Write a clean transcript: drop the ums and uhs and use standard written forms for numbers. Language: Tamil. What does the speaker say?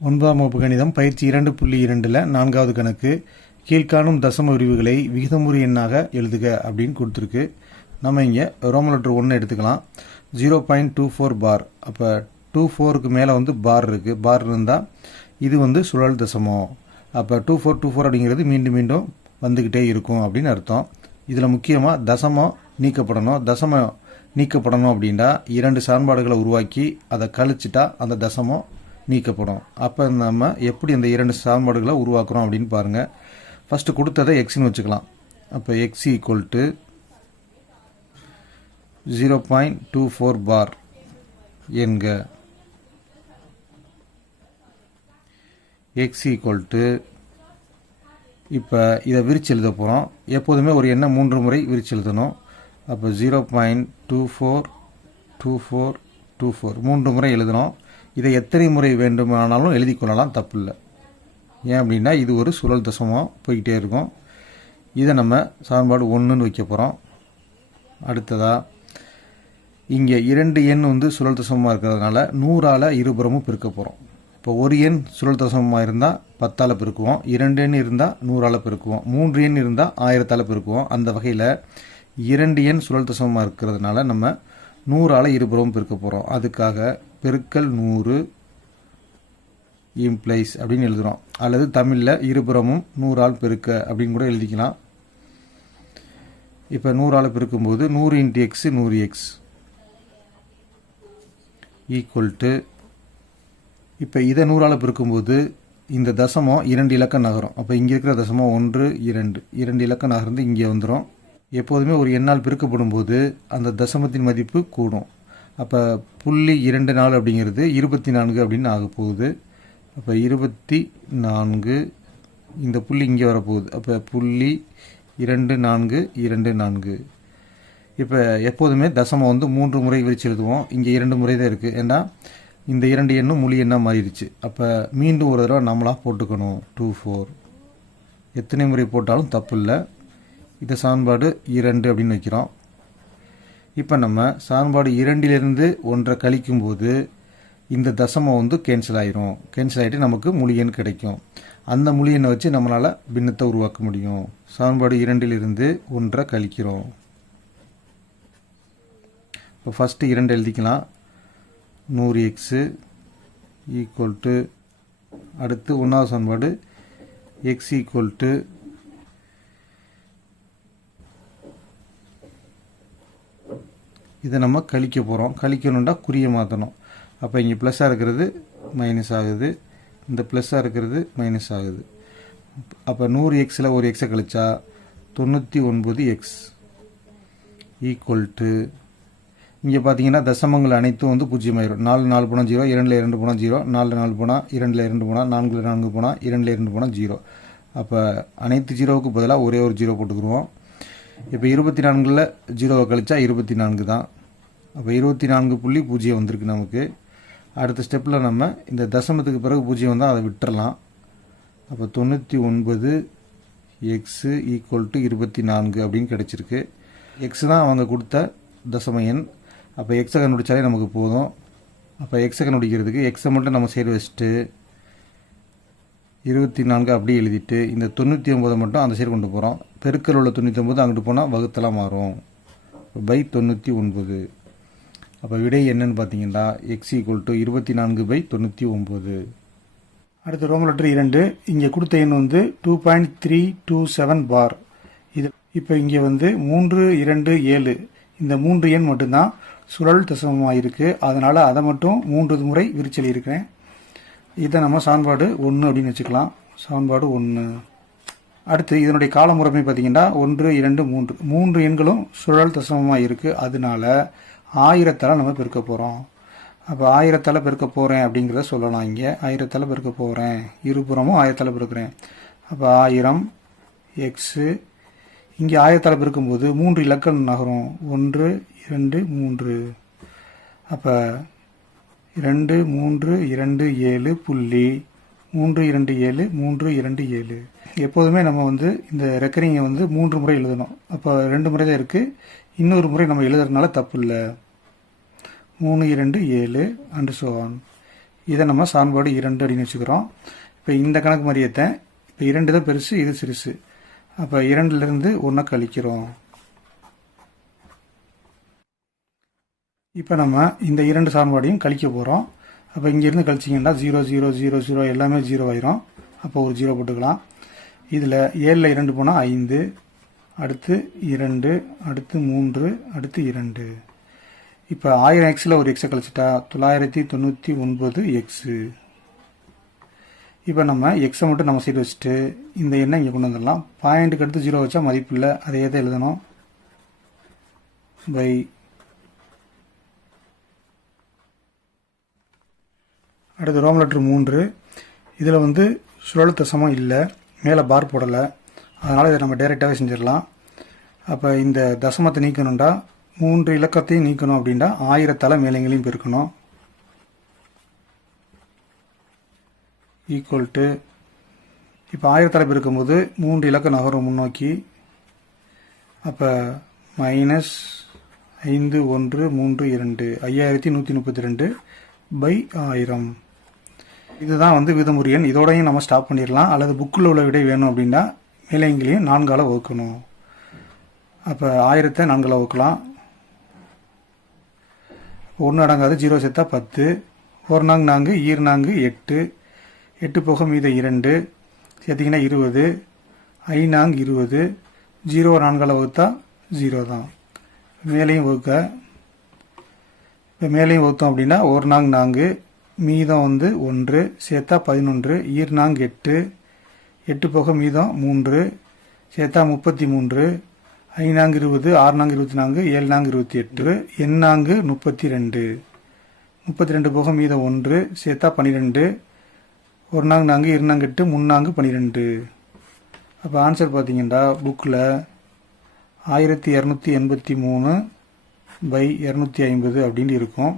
9ஆம் வகுப்பு கணிதம் பயிற்சி 2.2ல் 4வது கணக்கு கீழ்காணும் தசம விரிவுகளை விகிதமுறு எண்ணாக எழுதுக அப்படின்னு கொடுத்துருக்கு. நம்ம இங்கே ரோமன் லெட்டர் 1 எடுத்துக்கலாம். 0.24 பார். அப்போ 24க்கு மேலே வந்து பார் இருக்குது. பார் இருந்தால் இது சுழல் தசமம். அப்போ 2424 அப்படிங்கிறது மீண்டும் மீண்டும் வந்துக்கிட்டே இருக்கும் அப்படின்னு அர்த்தம். இதில் முக்கியமாக தசமம் நீக்கப்படணும். தசமம் நீக்கப்படணும் அப்படின்னா 2 சமன்பாடுகளை உருவாக்கி அதை கழிச்சிட்டா அந்த தசமம் நீக்கப்படும். அப்போ நம்ம எப்படி அந்த 2 சமன்பாடுகளை உருவாக்குறோம் அப்படின்னு பாருங்கள். ஃபஸ்ட்டு கொடுத்ததை எக்ஸ்ன்னு வச்சுக்கலாம். அப்போ எக்ஸ் ஈக்குவல் டு 0.24 பார் என்க. எக்ஸ் ஈக்குவல் டு இப்போ இதை விரிச்சு எழுத போகிறோம். எப்போதுமே ஒரு எண்ணை 3 முறை விரிச்சு எழுதணும். அப்போ 0.242424 3 முறை எழுதணும். இதை எத்தனை முறை வேண்டுமானாலும் எழுதி கொள்ளலாம், தப்பு இல்லை. ஏன் அப்படின்னா இது ஒரு சுழல் தசமாக போய்கிட்டே இருக்கும். இதை நம்ம சமன்பாடு 1ன்னு வைக்க போகிறோம். அடுத்ததாக இங்கே 2 எண் சுழல் தசமமாக இருக்கிறதுனால 100ஆல் இருபுறமும் பெருக்க போகிறோம். இப்போ ஒரு எண் சுழல் தசமமாக இருந்தால் 10ஆல் பெருக்குவோம். 2 எண் இருந்தால் 100ஆல் பெருக்குவோம். 3 எண் இருந்தால் 1000ஆல் பெருக்குவோம். அந்த வகையில் 2 எண் சுழல் தசமமாக இருக்கிறதுனால நம்ம 100ஆல் இருபுறமும் பெருக்க போகிறோம். அதுக்காக பெருக்கல் 100 இம்ப்ளைஸ் அப்படின்னு எழுதுகிறோம். அல்லது தமிழில் இருபுறமும் 100ஆல் பெருக்க அப்படின்னு கூட எழுதிக்கலாம். இப்போ 100ஆல் பெருக்கும்போது 100 × x 100x ஈக்குவல் டு இப்போ இதை 100ஆல் பெருக்கும்போது இந்த தசமம் 2 இலக்கம் நகரும். அப்போ இங்கே இருக்கிற தசமம் 1 2 இலக்கம் நகர்ந்து இங்கே வந்துடும். எப்போதுமே ஒரு எண்ணால் பெருக்கப்படும் போது அந்த தசமத்தின் மதிப்பு கூடும். அப்போ 0.24 அப்படிங்கிறது 24 அப்படின்னு ஆக போகுது. அப்போ 24 இந்த புள்ளி இங்கே வரப்போகுது. அப்போ 0.2424. இப்போ எப்போதுமே தசமம் 3 முறை விரிச்சு எழுதுவோம். இங்கே 2 முறை தான் இருக்குது. ஏன்னா இந்த 2 எண்ணும் முழு எண்ணாக மாறிடுச்சு. அப்போ மீண்டும் ஒரு தடவை நம்மளாக போட்டுக்கணும். 24 எத்தனை முறை போட்டாலும் தப்பு இல்லை. இதை சமன்பாடு 2 அப்படின்னு வைக்கிறோம். இப்போ நம்ம சமன்பாடு 2லிருந்து 1 கழிக்கும்போது இந்த தசமம் கேன்சல் ஆயிரும். கேன்சல் ஆகிட்டு நமக்கு முழு எண் கிடைக்கும். அந்த முழு எண்ணை வச்சு நம்மளால் பின்னத்தை உருவாக்க முடியும். சமன்பாடு 2லிருந்து 1 கழிக்கிறோம். இப்போ ஃபஸ்ட்டு 2 எழுதிக்கலாம். 100x ஈக்குவல் டு அடுத்து 1வது சமன்பாடு x ஈக்குவல் டு இதை நம்ம கழிக்க போகிறோம். கழிக்கணுன்னா குறியை மாற்றணும். அப்போ இங்கே ப்ளஸ்ஸாக இருக்கிறது மைனஸ் ஆகுது, இந்த ப்ளஸ்ஸாக இருக்கிறது மைனஸ் ஆகுது. அப்போ 100xல் ஒரு எக்ஸை கழிச்சா 99x ஈக்குவல் டு இங்கே பார்த்தீங்கன்னா தசமங்கள் அனைத்தும் 0 ஆயிரும். 4 4 போனால் 0, 2 2 போனால் 0, 4 4 போனால் 2 2 போனால் 4 4 போனால் 2 2 போனால் 0. அப்போ அனைத்து 0வுக்கு பதிலாக ஒரே ஒரு 0 போட்டுக்குருவோம். இப்போ 24ல் 0வை கழிச்சா 24 தான். அப்போ 24.0 வந்திருக்கு நமக்கு. அடுத்த ஸ்டெப்பில் நம்ம இந்த தசமத்துக்கு பிறகு 0 வந்தால் அதை விட்டுறலாம். அப்போ 99x ஈக்குவல் டு 24 அப்படின்னு கிடச்சிருக்கு. எக்ஸ் தான் அவங்க கொடுத்த தசம எண். அப்போ எக்ஸை கண்டுபிடிச்சாலே நமக்கு போதும். அப்போ எக்ஸை கண்டுபிடிக்கிறதுக்கு எக்ஸை மட்டும் நம்ம சைடு வச்சுட்டு 24 அப்படியே எழுதிட்டு இந்த 99 மட்டும் அந்த சைடு கொண்டு போகிறோம். பெருக்கல் உள்ள 99 அங்கிட்டு போனால் வகுத்தலாம் மாறும். பை 99. அப்போ விடை என்னன்னு பார்த்தீங்கன்னா எக்ஸ் ஈக்குவல் டு 24/99. அடுத்து ரோமன் லெட்டர் 2. இங்கே கொடுத்த எண் 2.327 பார். இது இப்போ இங்கே 3 2 7 இந்த 3 எண் மட்டும்தான் சுழல் தசமமாக இருக்குது. அதனால் அதை மட்டும் 3 முறை விரிச்சல் இருக்கிறேன். இதை நம்ம சமன்பாடு 1 அப்படின்னு வச்சுக்கலாம். சமன்பாடு 1. அடுத்து இதனுடைய கால முறைமை பார்த்தீங்கன்னா 1 2 3 எண்களும் சுழல் தசமமாக இருக்குது. அதனால 1000ஆல் நம்ம பெருக்க போகிறோம். அப்போ 1000ஆல் பெருக்க போகிறேன் அப்படிங்கிறத சொல்லலாம். இங்கே 1000ஆல் பெருக்க போகிறேன், இருபுறமும் 1000ஆல் பெருக்கிறேன். அப்போ 1000 எக்ஸு இங்கே 1000ஆல் பெருக்கும்போது 3 இலக்கம் நகரும். 1 2 3. அப்போ 2 3 2 7 புள்ளி 327 327. எப்போதுமே நம்ம இந்த ரெக்கரிங்கை 3 முறை எழுதணும். அப்போ 2 முறை தான் இருக்குது. இன்னொரு முறை நம்ம எழுதுறதுனால தப்பு இல்லை. 3 2 7 அண்ட் ஸோ ஆன். இதை நம்ம சான்பாடு 2 அப்படின்னு வச்சுக்கிறோம். இப்போ இந்த கணக்கு மாதிரியத்தை இப்போ 2 தான் பெருசு, இது சிறுசு. அப்போ 2லேருந்து 1 கழிக்கிறோம். இப்போ நம்ம இந்த 2 சான்பாடையும் கழிக்க போகிறோம். அப்போ இங்கேருந்து கழிச்சிங்கன்னா 0 0 0 0 எல்லாமே 0 ஆயிரும். அப்போ ஒரு 0 போட்டுக்கலாம். இதில் 7ல் 2 போனால் 5, அடுத்து 2, அடுத்து 3, அடுத்து 2. இப்போ 1000 எக்ஸில் ஒரு எக்ஸை கழிச்சிட்டா 999 எக்ஸு. இப்போ நம்ம எக்ஸை மட்டும் நம்ம சைடு வச்சுட்டு இந்த எண்ணை இங்கே கொண்டு வந்துடலாம். பாயிண்ட்டுக்கு அடுத்து 0 வச்சா மதிப்பு இல்லை, அதே தான் எழுதணும். பை அடுத்து ரோம் லெட்டர் 3. இதில் வந்து சுழல் தசமம் இல்லை, மேலே பார் போடலை, அதனால் இதை நம்ம டைரெக்டாகவே செஞ்சிடலாம். அப்போ இந்த தசமத்தை நீக்கணும்டா 3 இலக்கத்தையும் நீக்கணும் அப்படின்னா 1000 மேலைங்களையும் பெருக்கணும். ஈக்குவல் டு இப்போ 1000 பெருக்கும்போது 3 இலக்கம் நகரும் முன்னோக்கி. அப்போ -5 1 3 2 5132 பை 1000. இதுதான் வந்து விதமுறை எண். இதோடையும் நம்ம ஸ்டாப் பண்ணிடலாம். அல்லது புக்கில் உள்ள விடை வேணும் அப்படின்னா மேலைங்களையும் 4ஆல் வகுக்கணும். அப்போ 1000 4ஆல் வகுக்கலாம். 1 அடங்காது, 0 சேர்த்தா 10, 1 நாங்கு 4, ஈர் நாங்கு 8, 8 போக மீத 2 சேர்த்திங்கன்னா 20, 5 நாங்கு 20, 0 4ஆல் வகுத்தா 0 தான். மேலையும் வகுக்க, இப்போ மேலையும் வகுத்தோம் அப்படின்னா 1 நாங்கு 4, மீதம் வந்து 1 சேர்த்தா 11, ஈர் நாங்கு 8, 8 போக மீதம் 3 சேர்த்தா 33, 5 நாங்கு 20, 6 நாங்கு 24, 7 நாங்கு 28, எண் நாங்கு 32, 32 போக மீதம் 1 சேர்த்தா 12, 1 நாங்கு 4, 2 நாங்கு 8, 3 நாங்கு 12. அப்போ ஆன்சர் பார்த்தீங்கன்னா புக்கில் 1283 பை 250 அப்படின்னு இருக்கும்.